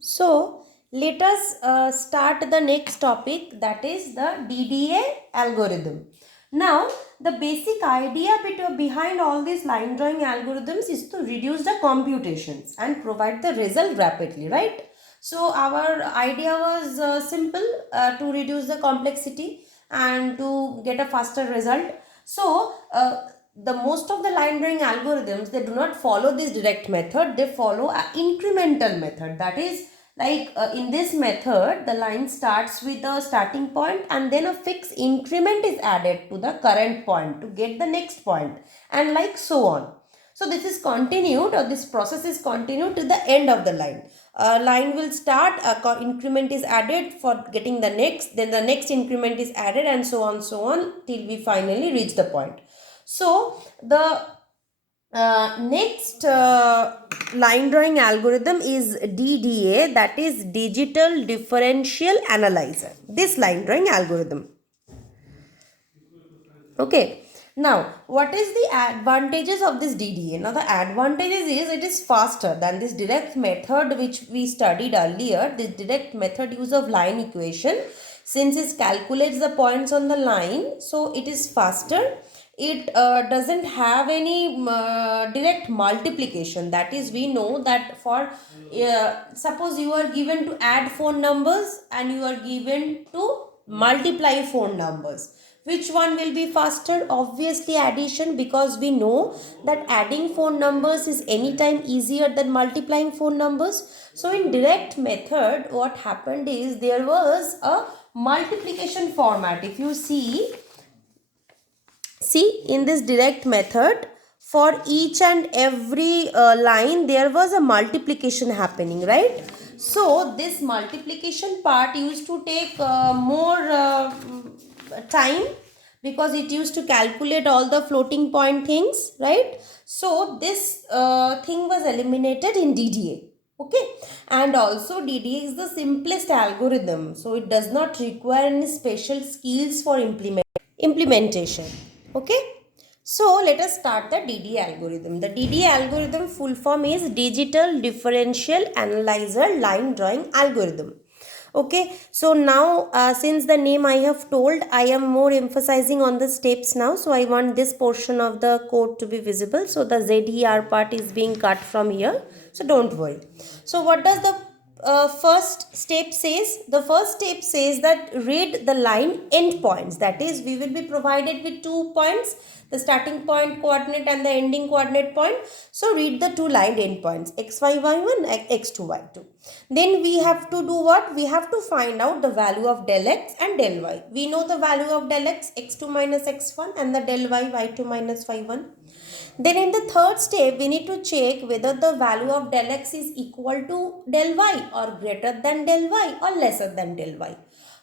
So let us start the next topic, that is the DDA algorithm. Now the basic idea behind all these line drawing algorithms is to reduce the computations and provide the result rapidly, right? So our idea was simple, to reduce the complexity and to get a faster result. So the most of the line drawing algorithms, they do not follow this direct method, they follow an incremental method. That is, like in this method, the line starts with a starting point and then a fixed increment is added to the current point to get the next point, and like so on. So this is continued, or this process is continued to the end of the line. A line will start, a increment is added for getting the next, then the next increment is added, and so on till we finally reach the point. So the next line drawing algorithm is DDA, that is Digital Differential Analyzer. This line drawing algorithm. Okay. Now, what is the advantages of this DDA? Now, the advantages is it is faster than this direct method which we studied earlier. This direct method use of line equation, since it calculates the points on the line, so it is faster. It doesn't have any direct multiplication. That is, we know that for suppose you are given to add phone numbers and you are given to multiply phone numbers, which one will be faster? Obviously addition, because we know that adding phone numbers is anytime easier than multiplying phone numbers. So in direct method, what happened is there was a multiplication format. If you see in this direct method, for each and every line there was a multiplication happening, right? So this multiplication part used to take more time, because it used to calculate all the floating point things, right? So this thing was eliminated in DDA. Okay. And also DDA is the simplest algorithm, so it does not require any special skills for implementation. Okay. So let us start the DDA algorithm. The DDA algorithm full form is Digital Differential Analyzer Line Drawing Algorithm. Okay, so now since the name I have told, I am more emphasizing on the steps now. So I want this portion of the code to be visible. So the ZER part is being cut from here. So don't worry. So what does the first step says? The first step says that read the line endpoints. That is, we will be provided with 2 points, the starting point coordinate and the ending coordinate point. So read the 2 line endpoints, xy y1, x2 y2. Then we have to do what? We have to find out the value of del x and del y. We know the value of del x, x2 minus x1, and the del y, y2 minus y1. Then in the third step, we need to check whether the value of del x is equal to del y, or greater than del y, or lesser than del y.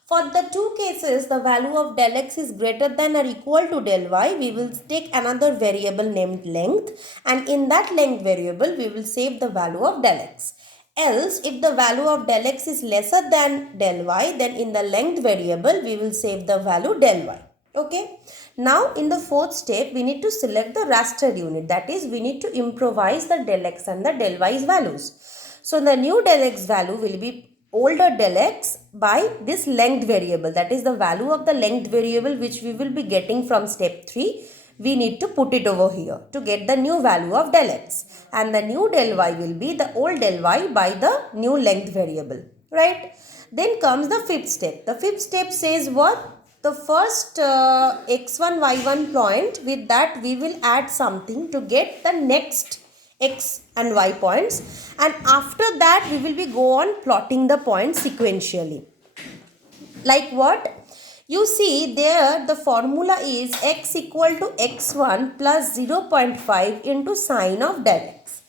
For the 2 cases, the value of del x is greater than or equal to del y, we will take another variable named length, and in that length variable, we will save the value of del x. Else, if the value of del x is lesser than del y, then in the length variable, we will save the value del y. Okay. Now in the fourth step, we need to select the raster unit. That is, we need to improvise the del x and the del y's values. So the new del x value will be older del x by this length variable. That is the value of the length variable which we will be getting from step 3. We need to put it over here to get the new value of del x. And the new del y will be the old del y by the new length variable. Right? Then comes the fifth step. The fifth step says what? The first x1 y1 point, with that we will add something to get the next x and y points, and after that we will be go on plotting the points sequentially. Like what? You see there the formula is x equal to x1 plus 0.5 into sine of del x,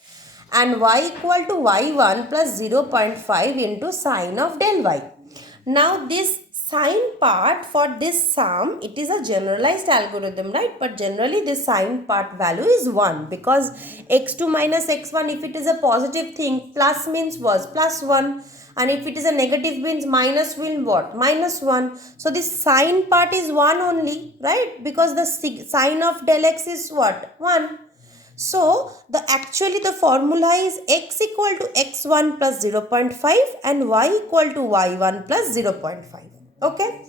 and y equal to y1 plus 0.5 into sine of del y. Now this sine part for this sum, it is a generalized algorithm, right? But generally this sine part value is 1, because x2 minus x1, if it is a positive thing, plus means was plus 1, and if it is a negative means minus means what? Minus 1. So this sine part is 1 only, right? Because the sine of del x is what? 1. So actually the formula is x equal to x1 plus 0.5 and y equal to y1 plus 0.5. Okay,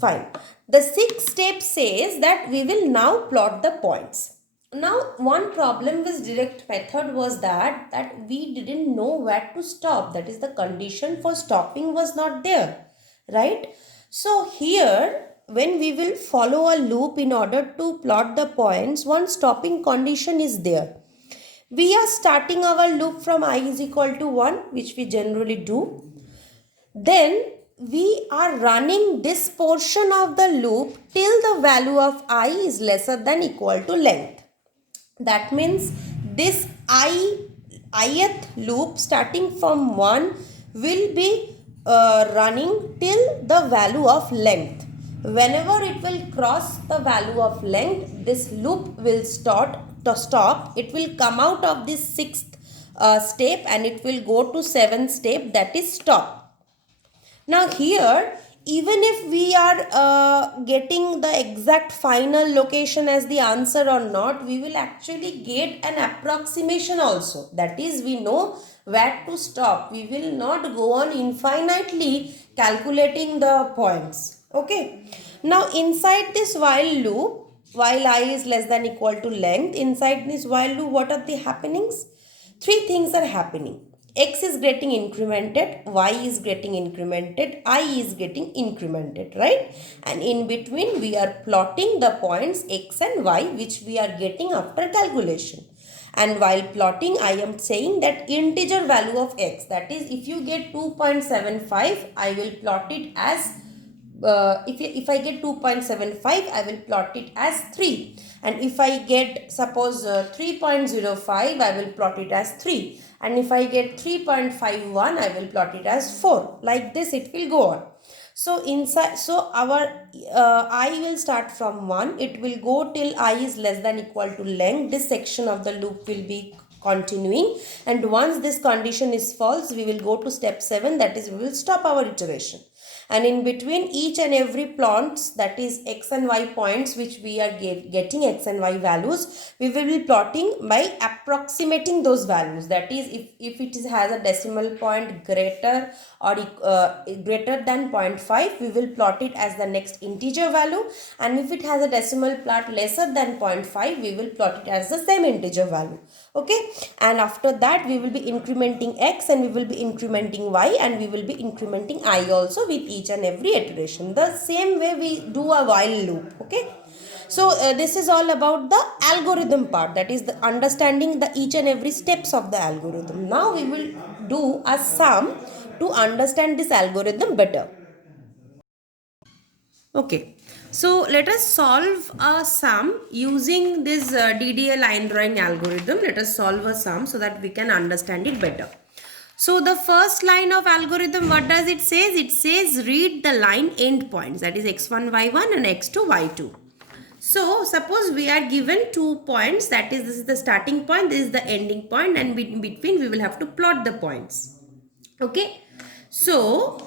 fine. The sixth step says that we will now plot the points. Now one problem with direct method was that we didn't know where to stop. That is, the condition for stopping was not there, right? So here when we will follow a loop in order to plot the points, one stopping condition is there. We are starting our loop from I is equal to 1, which we generally do. Then we are running this portion of the loop till the value of I is lesser than equal to length. That means this ith loop starting from 1 will be running till the value of length. Whenever it will cross the value of length, this loop will stop. It will come out of this sixth step and it will go to seventh step, that is stop. Now here, even if we are getting the exact final location as the answer or not, we will actually get an approximation also. That is, we know where to stop. We will not go on infinitely calculating the points. Okay. Now inside this while loop, while I is less than equal to length, inside this while loop, what are the happenings? Three things are happening. X is getting incremented, Y is getting incremented, I is getting incremented, right? And in between we are plotting the points X and Y which we are getting after calculation. And while plotting, I am saying that integer value of X, that is, if you get 2.75, I will plot it as if I get 2.75, I will plot it as 3, and if I get suppose 3.05, I will plot it as 3, and if I get 3.51, I will plot it as 4. Like this it will go on. So inside, so our I will start from 1, it will go till I is less than equal to length. This section of the loop will be continuing, and once this condition is false, we will go to step 7, that is, we will stop our iteration. And in between each and every plots, that is x and y points which we are getting x and y values, we will be plotting by approximating those values. That is, if it has a decimal point greater or greater than 0.5, we will plot it as the next integer value, and if it has a decimal plot lesser than 0.5, we will plot it as the same integer value. Okay, and after that we will be incrementing x and we will be incrementing y and we will be incrementing I also with each and every iteration. The same way we do a while loop. Okay, so this is all about the algorithm part, that is the understanding the each and every steps of the algorithm. Now we will do a sum to understand this algorithm better. Okay, so let us solve a sum using this DDA line drawing algorithm. Let us solve a sum so that we can understand it better. So the first line of algorithm, what does it says? It says read the line endpoints, that is x1, y1 and x2, y2. So suppose we are given 2 points, that is, this is the starting point, this is the ending point, and in between we will have to plot the points. Okay, so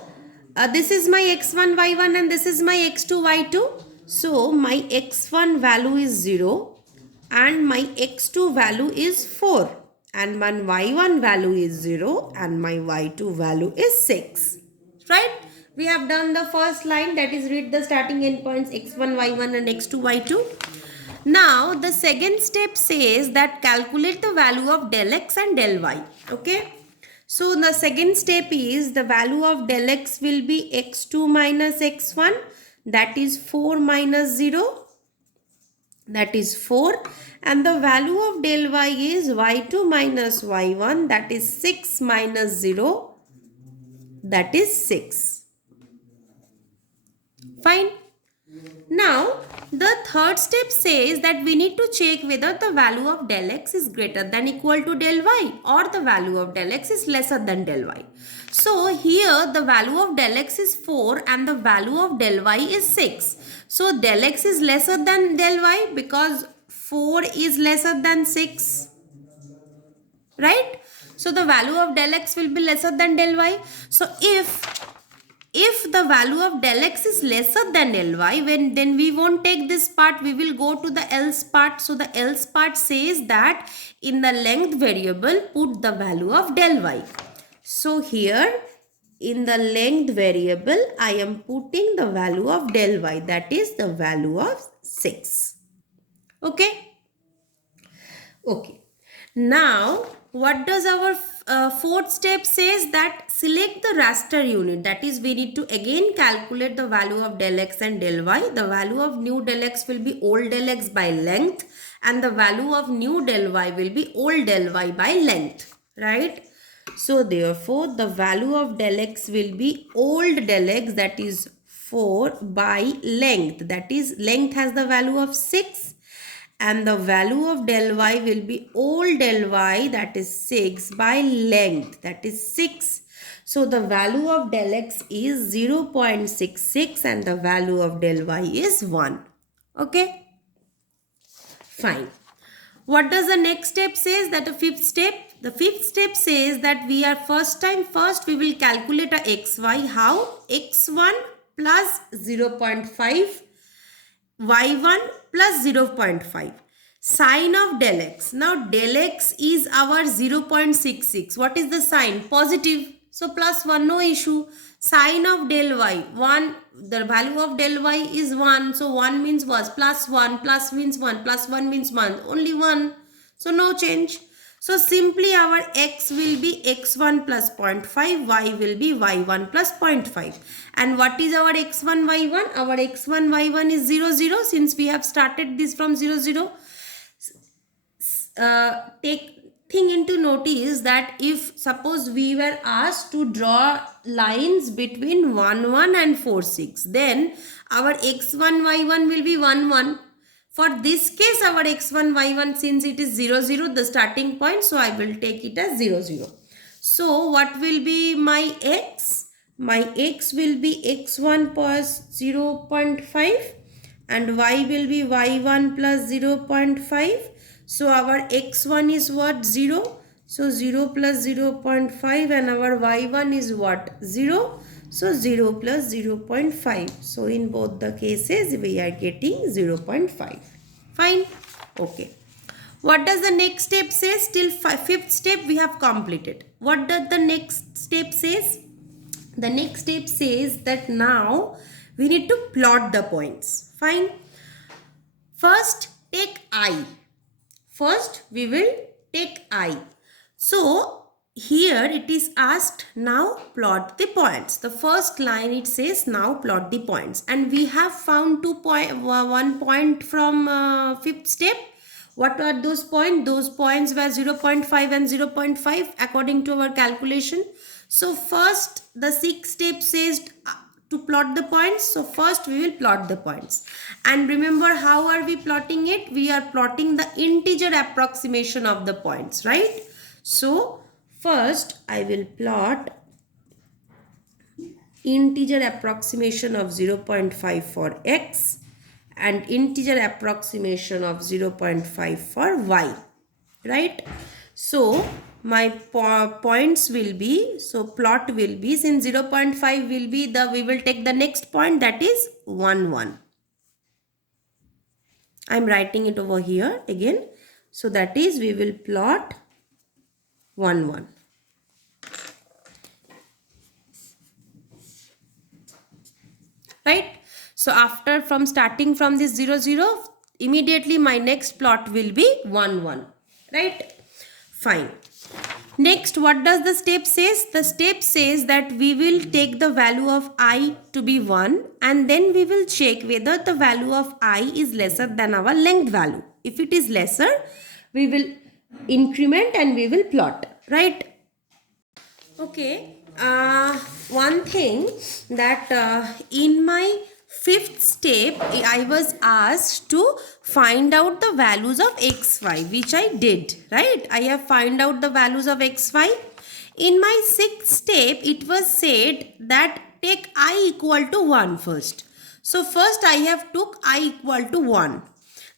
this is my x1, y1 and this is my x2, y2. So my x1 value is 0 and my x2 value is 4 and my y1 value is 0 and my y2 value is 6. Right? We have done the first line, that is read the starting endpoints x1, y1 and x2, y2. Now the second step says that calculate the value of del x and del y. Okay. So the second step is the value of del x will be x2 minus x1, that is 4 minus 0, that is 4, and the value of del y is y2 minus y1, that is 6 minus 0, that is 6. Fine. Now, the third step says that we need to check whether the value of del x is greater than equal to del y or the value of del x is lesser than del y. So, here the value of del x is 4 and the value of del y is 6. So, del x is lesser than del y because 4 is lesser than 6. Right? So, the value of del x will be lesser than del y. So, if if the value of del x is lesser than ly, then we won't take this part, we will go to the else part. So the else part says that in the length variable put the value of del y. So here in the length variable I am putting the value of del y, that is the value of 6. Okay. Okay. Now what does our fourth step says? That select the raster unit, that is we need to again calculate the value of del x and del y. The value of new del x will be old del x by length, and the value of new del y will be old del y by length, right? So therefore the value of del x will be old del x, that is 4 by length, that is length has the value of 6, and the value of del y will be old del y, that is 6 by length, that is 6. So the value of del x is 0.66 and the value of del y is 1. Okay, fine. What does the next step says? That the fifth step? The fifth step says that we are first we will calculate a xy. How? x1 plus 0.5, y1 plus 0.5. Sign of del x. Now del x is our 0.66. What is the sign? Positive. So plus 1, no issue. Sign of del y, 1. The value of del y is 1. So 1 means was plus 1. Plus means 1. Plus 1 means 1. Only 1. So no change. So simply our x will be x1 plus 0.5, y will be y1 plus 0.5. And what is our x1, y1? Our x1, y1 is 0, 0, since we have started this from 0, 0. Take thing into notice that if suppose we were asked to draw lines between 1, 1 and 4, 6, then our x1, y1 will be 1, 1. For this case, our x1, y1, since it is 0, 0, the starting point, so I will take it as 0, 0. So what will be my x? My x will be x1 plus 0.5 and y will be y1 plus 0.5. So our x1 is what? 0. So 0 plus 0.5 and our y1 is what? 0. So 0 plus 0.5. So in both the cases we are getting 0.5. Fine. Okay. What does the next step says? Till fifth step we have completed. What does the next step says? The next step says that now we need to plot the points. Fine. First take I. First we will take I. So here it is asked now plot the points. The first line it says now plot the points, and we have found 1 point from fifth step. What are those points? Those points were 0.5 and 0.5 according to our calculation. So first the sixth step says to plot the points. So first we will plot the points, and remember how are we plotting it? We are plotting the integer approximation of the points, right? So first I will plot integer approximation of 0.5 for x and integer approximation of 0.5 for y, right? So my points will be, so plot will be, since 0.5 will be the, we will take the next point, that is 1, 1. I am writing it over here again. So that is we will plot 1, 1. Right? So after starting from this 0, 0, immediately my next plot will be 1, 1. Right? Fine. Next, what does the step says? The step says that we will take the value of I to be 1 and then we will check whether the value of I is lesser than our length value. If it is lesser, we will increment and we will plot. Right? Okay. One thing that in my fifth step I was asked to find out the values of xy, which I did, right? I have found out the values of xy. In my sixth step it was said that take I equal to 1 first. So first I have took I equal to 1.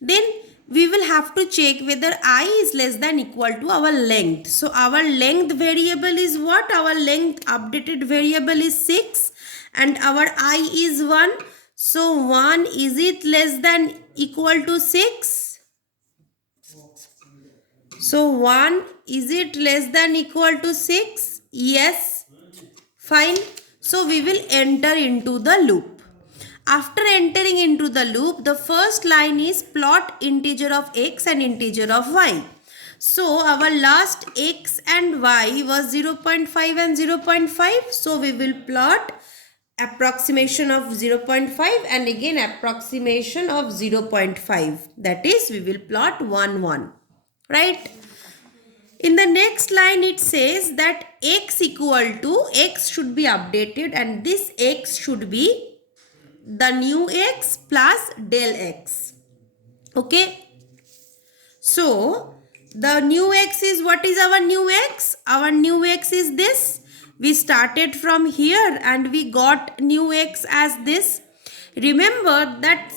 Then we will have to check whether I is less than equal to our length. So our length variable is what? Our length updated variable is 6 and our I is 1. So 1, is it less than equal to 6? So 1, is it less than equal to 6? Yes. Fine. So we will enter into the loop. After entering into the loop, the first line is plot integer of x and integer of y. So our last x and y was 0.5 and 0.5. So we will plot approximation of 0.5 and again approximation of 0.5. That is, we will plot 1, 1. Right? In the next line it says that x equal to, x should be updated and this x should be the new x plus del x. Okay. So the new x is, what is our new x? Our new x is this. We started from here and we got new x as this. Remember that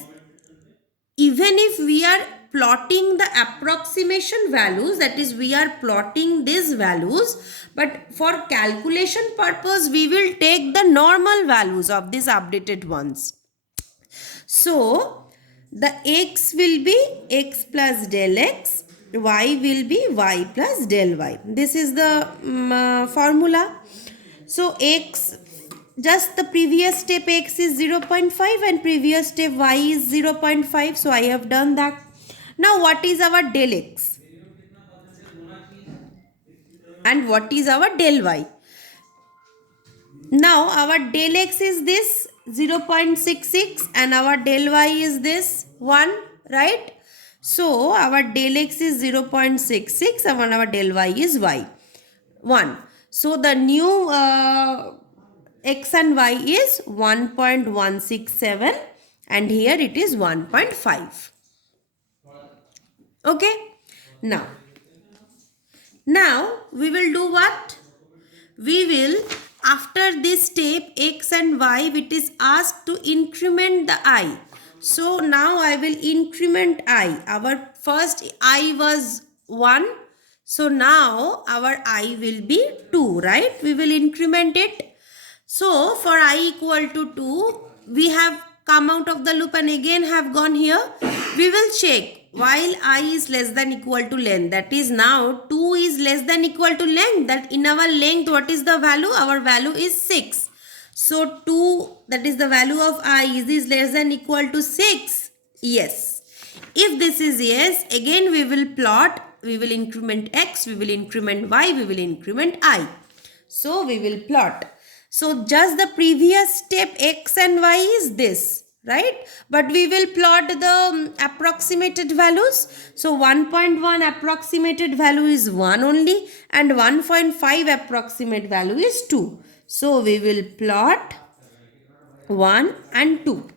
even if we are plotting the approximation values, that is we are plotting these values, but for calculation purpose we will take the normal values of these updated ones. So the x will be x plus del x, y will be y plus del y. This is the formula. So x, just the previous step x is 0.5 and previous step y is 0.5. So I have done that. Now what is our del x? And what is our del y? Now our del x is this 0.66 and our del y is this 1, right? So our del x is 0.66 and our del y is 1. So the new x and y is 1.167 and here it is 1.5. Okay. Now we will do what? We will, after this step x and y, it is asked to increment the I. So now I will increment I. Our first I was 1. So now our I will be 2, right? We will increment it. So for I equal to 2, we have come out of the loop and again have gone here. We will check while I is less than equal to length. That is, now 2 is less than equal to length. That in our length, what is the value? Our value is 6. So 2, that is the value of I, is this less than equal to 6? Yes. If this is yes, again we will plot. We will increment x, we will increment y, we will increment I. So we will plot. So just the previous step x and y is this, right? But we will plot the approximated values. So 1.1 approximated value is 1 only and 1.5 approximate value is 2. So we will plot 1 and 2.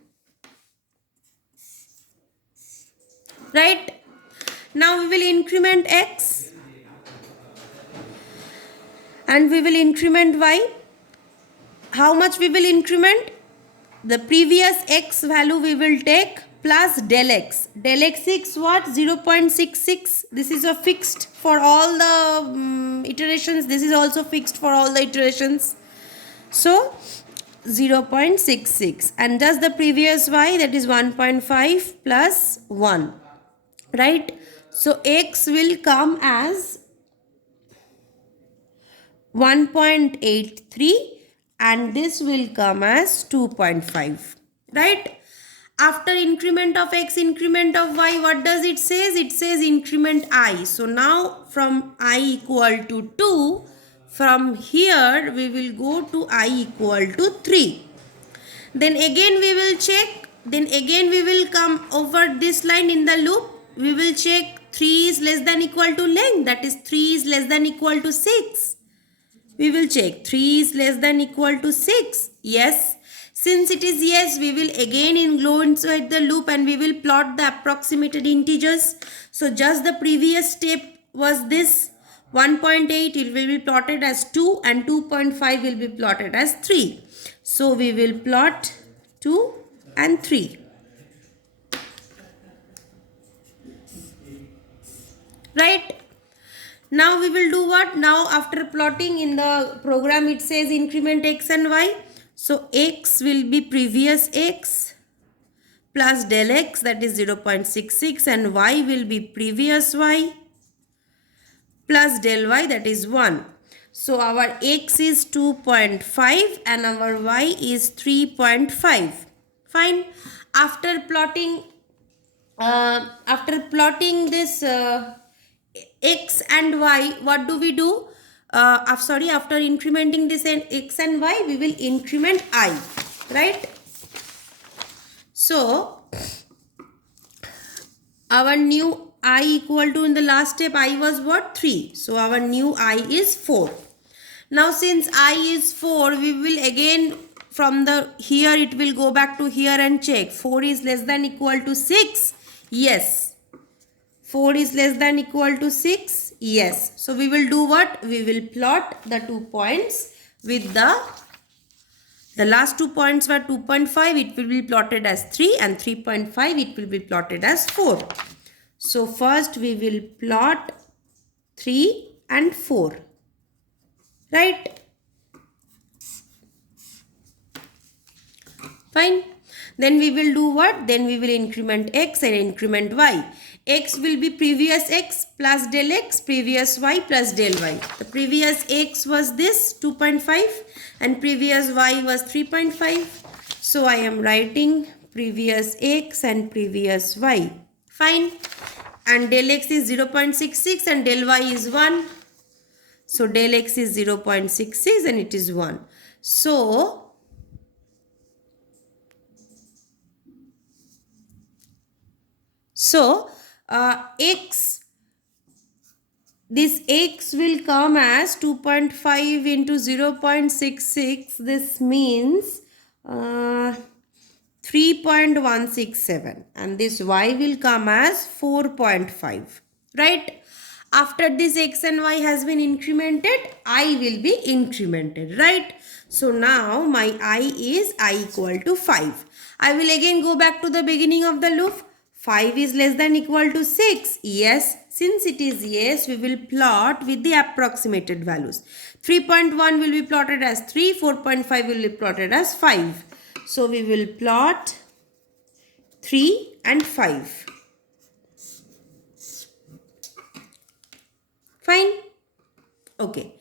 Right? Now we will increment x and we will increment y. How much we will increment? The previous x value we will take plus del x. Del x is what? 0.66. This is a fixed for all the iterations. This is also fixed for all the iterations. So 0.66 and just the previous y, that is 1.5 plus 1. Right? So x will come as 1.83 and this will come as 2.5. Right? After increment of x, increment of y, what does it says? It says increment I. So now from I equal to 2, from here we will go to I equal to 3. Then again we will check. Then again we will come over this line in the loop. We will check 3 is less than equal to length. That is 3 is less than equal to 6. We will check 3 is less than equal to 6. Yes. Since it is yes, we will again go inside the loop and we will plot the approximated integers. So just the previous step was this 1.8, it will be plotted as 2 and 2.5 will be plotted as 3. So we will plot 2 and 3. right? Now we will do what? Now after plotting in the program, it says increment x and y. So x will be previous x plus del x, that is 0.66, and y will be previous y plus del y, that is 1. So our x is 2.5 and our y is 3.5. Fine. After plotting this x and y, what do we do? After incrementing this x and y, we will increment I, right? So our new I equal to, in the last step I was what? 3. So our new I is 4. Now since I is 4, we will again from the here it will go back to here and check. 4 is less than equal to 6. Yes. 4 is less than equal to 6. Yes. So we will do what? We will plot the 2 points with the last 2 points were 2.5. It will be plotted as 3, and 3.5 it will be plotted as 4. So first we will plot 3 and 4. Right? Fine. Then we will do what? Then we will increment x and increment y. X will be previous x plus del x, previous y plus del y. The previous x was this 2.5 and previous y was 3.5. So I am writing previous x and previous y. Fine. And del x is 0.66 and del y is 1. So del x is 0.66 and it is 1. So this x will come as 2.5 into 0.66. This means 3.167, and this y will come as 4.5, right? After this x and y has been incremented, I will be incremented, right? So now my I is I equal to 5. I will again go back to the beginning of the loop. 5 is less than equal to 6. Yes. Since it is yes, we will plot with the approximated values. 3.1 will be plotted as 3. 4.5 will be plotted as 5. So we will plot 3 and 5. Fine. Okay.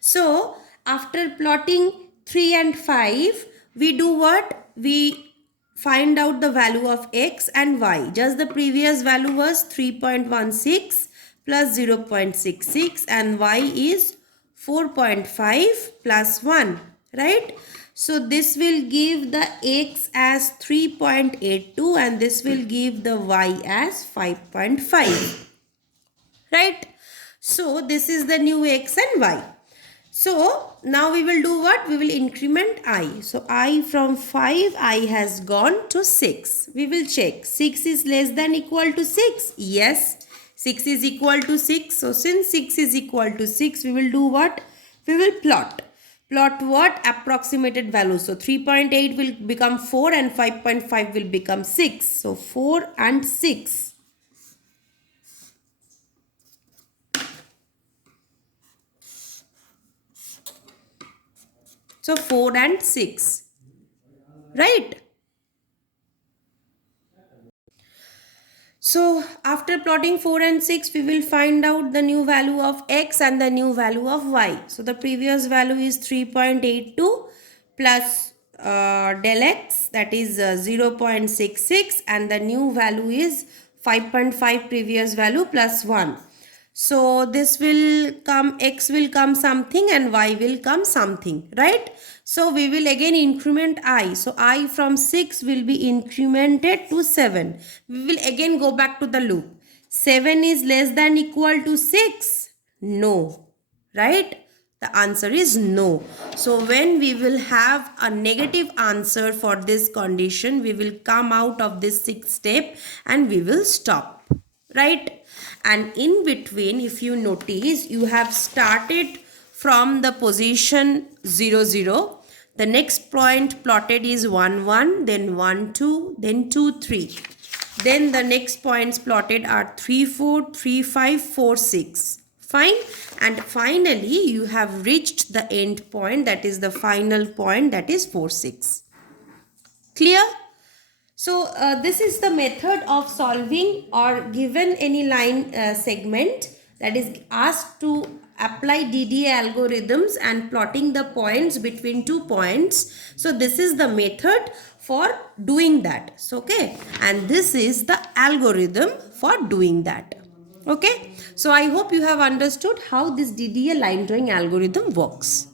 So after plotting 3 and 5, we do what? We find out the value of x and y. Just the previous value was 3.16 plus 0.66 and y is 4.5 plus 1, right? So this will give the x as 3.82 and this will give the y as 5.5, right? So this is the new x and y. So now we will do what? We will increment I. So I from 5, I has gone to 6. We will check. 6 is less than equal to 6. Yes. 6 is equal to 6. So since 6 is equal to 6, we will do what? We will plot. Plot what? Approximated value. So 3.8 will become 4 and 5.5 will become 6. So 4 and 6. So 4 and 6, right? So after plotting 4 and 6, we will find out the new value of x and the new value of y. So the previous value is 3.82 plus del x, that is 0.66, and the new value is 5.5 previous value plus 1. So this will come, x will come something and y will come something, right? So we will again increment I. So I from 6 will be incremented to 7. We will again go back to the loop. 7 is less than equal to 6? No, right? The answer is no. So when we will have a negative answer for this condition, we will come out of this 6th step and we will stop, right? And in between, if you notice, you have started from the position 0, 0. The next point plotted is 1, 1, then 1, 2, then 2, 3. Then the next points plotted are 3, 4, 3, 5, 4, 6. Fine. And finally, you have reached the end point, that is the final point, that is 4, 6. Clear? So this is the method of solving or given any line segment that is asked to apply DDA algorithms and plotting the points between 2 points. So this is the method for doing that. So okay, and this is the algorithm for doing that. Okay, so I hope you have understood how this DDA line drawing algorithm works.